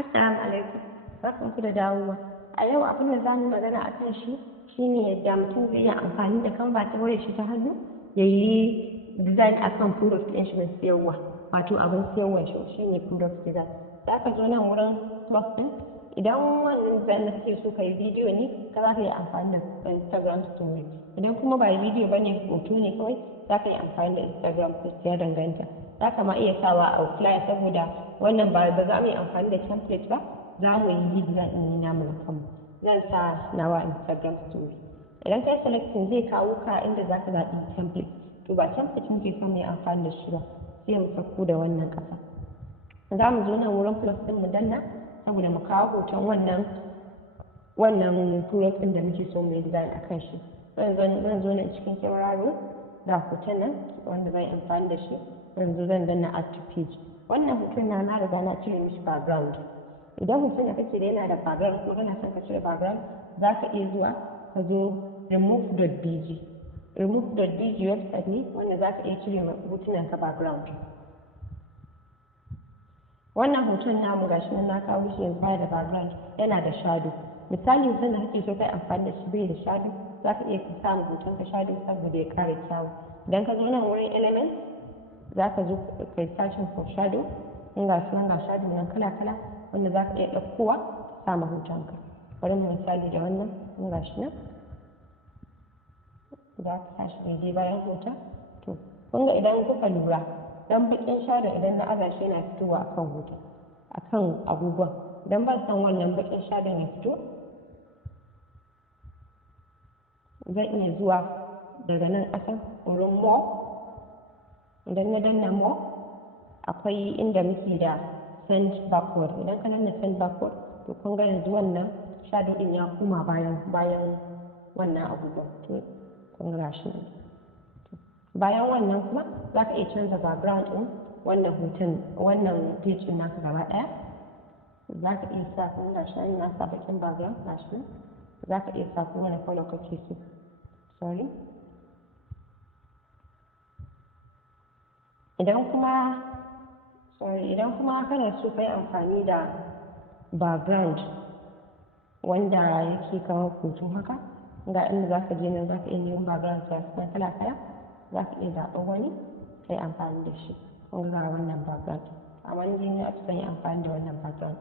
Assalamu alaikum. Barkanku da dawowa. A yau abin da za mu magana a kan shi shine yadda mutum zai yi amfani da Canva ta wayar shi ta hannu ya yi design akan product ɗin shi na siyarwa. Wato abin siyarwar shi shine product design. Za ka zo nan wurin plus ɗin. Idan wannan design da kake so ka yi bidiyo ne, ka za ka yi amfani da Instagram story. Idan kuma ba bidiyo ba ne, hoto ne kawai, za ka yi amfani da Instagram post, ya danganta. Za ka ma iya sawa a outline saboda wannan ba za mu yi amfani da template ba, za mu yi design ɗin namu da kanmu. Zan sa nawa Instagram story. Idan kai selecting zai kawo ka inda za ka zaɓi template. To ba template muke son mu yi amfani da shi ba, sai mu sauko da wannan ƙasa. Za mu zo nan wurin plus ɗin mu danna saboda mu kawo hoton wannan product ɗin da muke so mu yi design akan shi. Zan zo nan cikin camera roll da hoton nan wanda zan yi amfani da shi. Zan danna add to page. Wannan hoton na riga na cire mishi background. Idan hoton da kake da yana da background kuma kana son ka cire background, za ka iya zuwa ka zo remove.bg. Remove.bg website ne wanda za ka iya cire hotunan ka background. Wannan hoton namu gashi nan na kawo shi yanzu baya da background, yana da shadow. Misali hoton da kake so kai amfani da shi bai da shadow, za ka iya sa ma hoton ka shadow saboda ya ƙara kyawu. Idan ka zo nan wurin element, za ka zo kai searching for shadow. In ga su nan ga shadow nan kala-kala wanda za ka iya ɗaukowa ka sa ma hotonka. Bari mu misali da wannan, in ga shi nan. Za ka sa shi daidai bayan hoton. To, kun ga idan kuka lura, dan baƙin shadow idan na aza shi yana fitowa akan hoton, akan abubuwan. Idan ban san wannan baƙin shadow ya fito, zan iya zuwa daga nan ƙasan wurin more. Idan na danna more, akwai inda muke da send backward. Idan ka danna send backward, to kun ga yanzu wannan shadow din ya koma bayan wannan abubuwan. To kun ga shi nan. Bayan wannan kuma za ka iya canza background din wannan hoton, wannan page din naka gaba ɗaya. Za ka iya sa kun ga shi na sa baƙin background ga shi nan. Za ka iya sa ko wani color kake so. Sorry. Idan kuma kana so ka yi amfani da background wanda yake kamar hoto haka, ga inda za ka je nan za ka iya neman background ga su kala-kala, za ka iya zaɓar wani ka yi amfani da shi. Kun ga wannan background. Amma ni dai na fi son yi amfani da wannan background.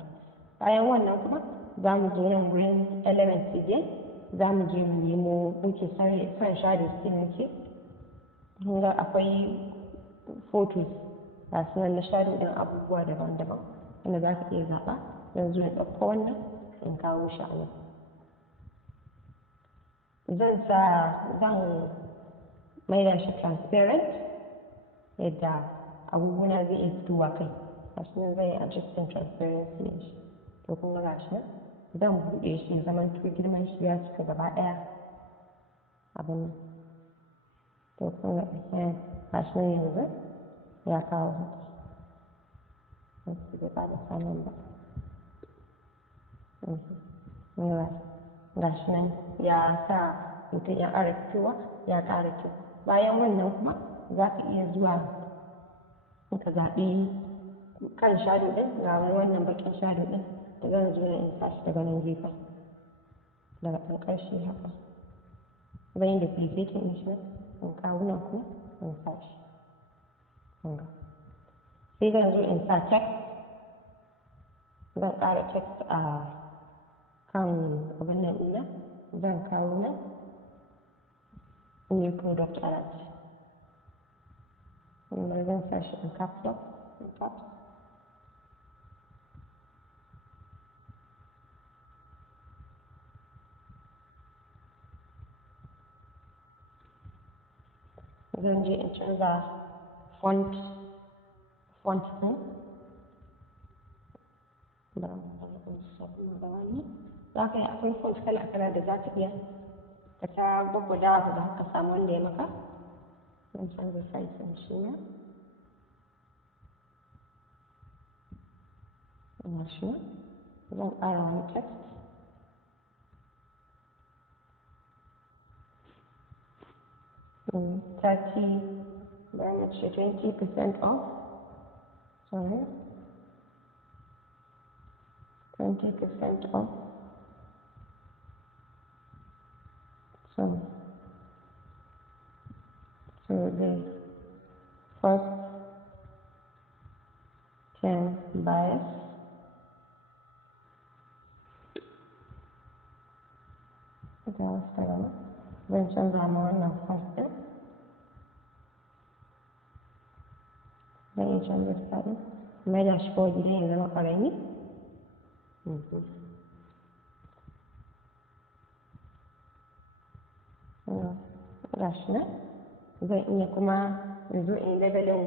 Bayan wannan kuma za mu zo nan wurin element again, za mu je mu nemo muke son shadow still muke. Kun ga akwai photos ga su nan na shadow ɗin abubuwa daban-daban wanda za ka iya zaɓa. Zan zo in ɗauko wannan in kawo shi a nan. Zan maida shi transparent yadda abubuwan zai iya fitowa kai. Gashi nan zan yi adjusting transparency ɗin shi. To kun ga gashi nan zan buɗe shi ya zamanto girman shi ya cika gaba ɗaya abin nan. To kun ga gashi nan yanzu ya kawo haka. Wasu bai ba da samun ba. Ga shi nan ya sa hoton ya ƙara fitowa, ya ƙara kyau. Bayan wannan kuma za ka iya zuwa ka zaɓi kan shadow ɗin, ga wani wannan baƙin shadow ɗin da zan zo in sa shi daga nan gefen. Daga ɗan ƙarshe haka. Zan yi duplicating ɗin shi nan, in kawo nan kuma in sa shi. Sai zan zo in sa text. Zan ƙara text a kan abin nan ɗina. Zan kawo nan new product alert. Kuma zan sa shi in caps lock. Zan je in canza font ɗin. Za ka yi akwai font kala-kala da za ka iya ka ta gwaggwadawa ka ga haka samu wanda ya maka. Zan canza size ɗin shi ne. Gashi nan. Zan ƙara wani text. Bari mu ce 20% off. Sorry. 20% off. So, the first 10 buyers ga wasu ta gaba zan canza ma wannan font ɗin zan iya canza style mai da shi kawai gidan ya zama ƙarami ga shi nan zan iya kuma yanzu in levelin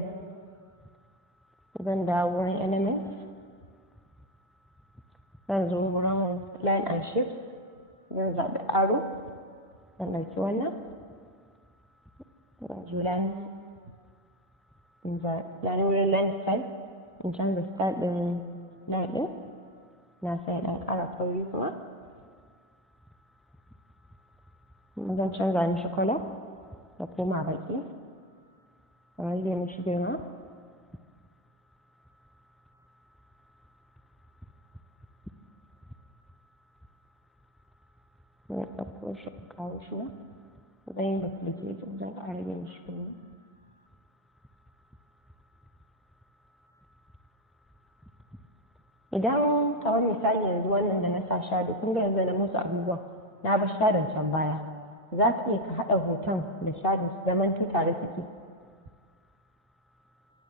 zan dawo wurin element zan zo wurin line and shift zan zaɓi arrow zan ɗauki wannan zan zo line wurin line style in canza style ɗin line ɗin na sai ɗan ƙara kauri kuma zan canza mishi color da koma baƙi a rage mishi girma zan ɗauko shi in kawo shi nan zan yi duplicating zan ƙara rage mishi girma idan kamar misali yanzu wannan da na sa shadow kun ga yanzu na musu abubuwan na bar shadow can baya za ka iya ka haɗa hoton da shadow su zamanto tare suke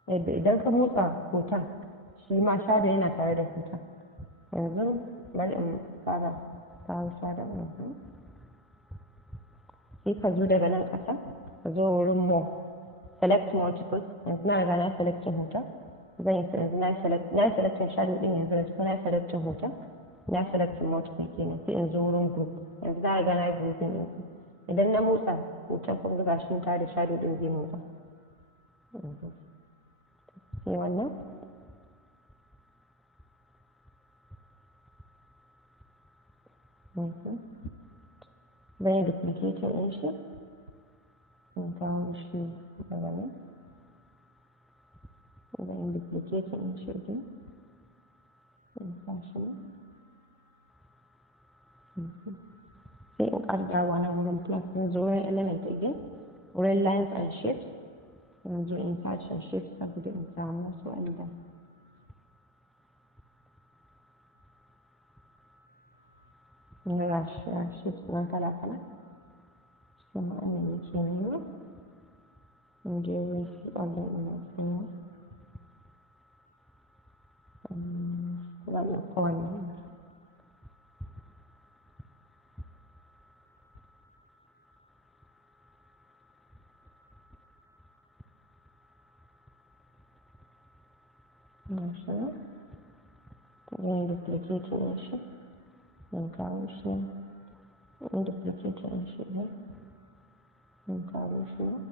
yadda idan ka motsa hoton shi ma shadow yana tare da hoton yanzu bari in fara kawo shadow ɗin sai ka zo daga nan ƙasa ka zo wurin more select multiple yanzu na riga na selecting hoton zan yi na selecting shadow ɗin yanzu da kuma na selecting hoton na selecting multiple kenan sai in zo wurin group yanzu na riga na yi grouping ɗin idan na motsa hoton kun ga gashi tare da shadow ɗin zai motsa sai wannan zan yi duplicating ɗin shi in kawo shi daga nan zan yi duplicating ɗin shi again in sa shi nan sai in ƙara dawowa na wurin plus in zo wurin element again wurin lines and shapes in zo in touch and shape saboda in samu wasu wanda ga shapes nan kala-kala kuma wannan yake nema in je wurin shi ɗin ina sanya zan ɗauka wannan gashi nan zan yi duplicating ɗin shi in kawo shi nan in duplicating ɗin shi ɗin in kawo shi nan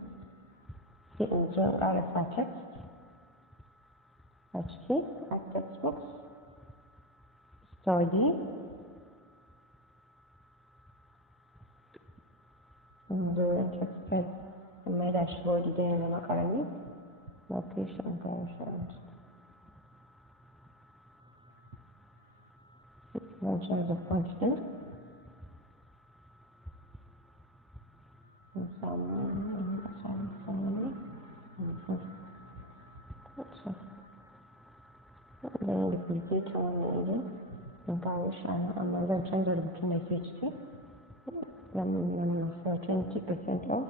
sai in zo in ƙara sa text a ciki a text box study in zo wurin text field in maida shi body don ya zama ƙarami location in kawo shi a ciki zan canza font ɗin in samu zan yi duplicating wannan again in kawo shi a nan amma zan canza rubutun da ke ciki zan nuna masa 20% off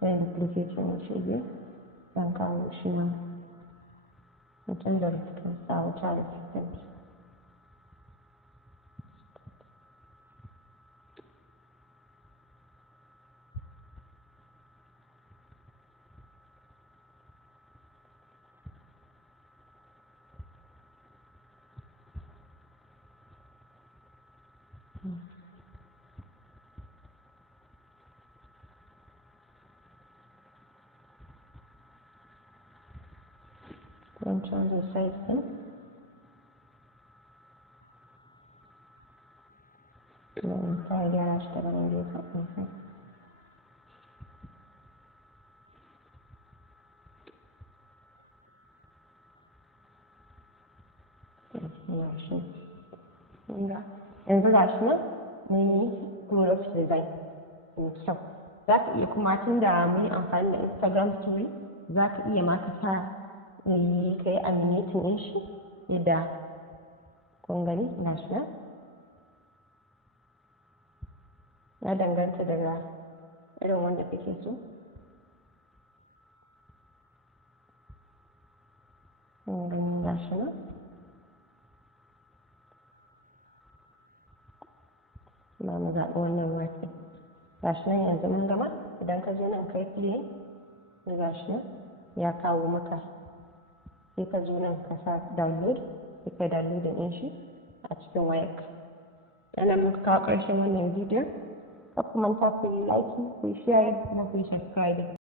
zan yi duplicating shi again zan kawo shi nan in canza rubutun sa wuta resistant zan canza size ɗin zan fara gyara shi daga nan gefen gashi yanzu gashi nan na yi product design mai kyau. Za ka iya kuma tun da mun yi amfani da Instagram story, za ka iya ma ka sa ka yi animating ɗin shi yadda kun gani gashi nan. Ya danganta daga irin wanda kake so. Kun gani gashi nan. Za mu zaɓi wannan word ɗin. Gashi nan yanzu mun gama. Idan ka zo nan kai play, gashi nan ya kawo maka. Sai ka zo nan ka sa download, sai ka download ɗin shi a cikin wayarka. Nan muka kawo ƙarshen wannan bidiyon. Kar ku manta ku yi like, ku yi share, kuma ku yi subscribe.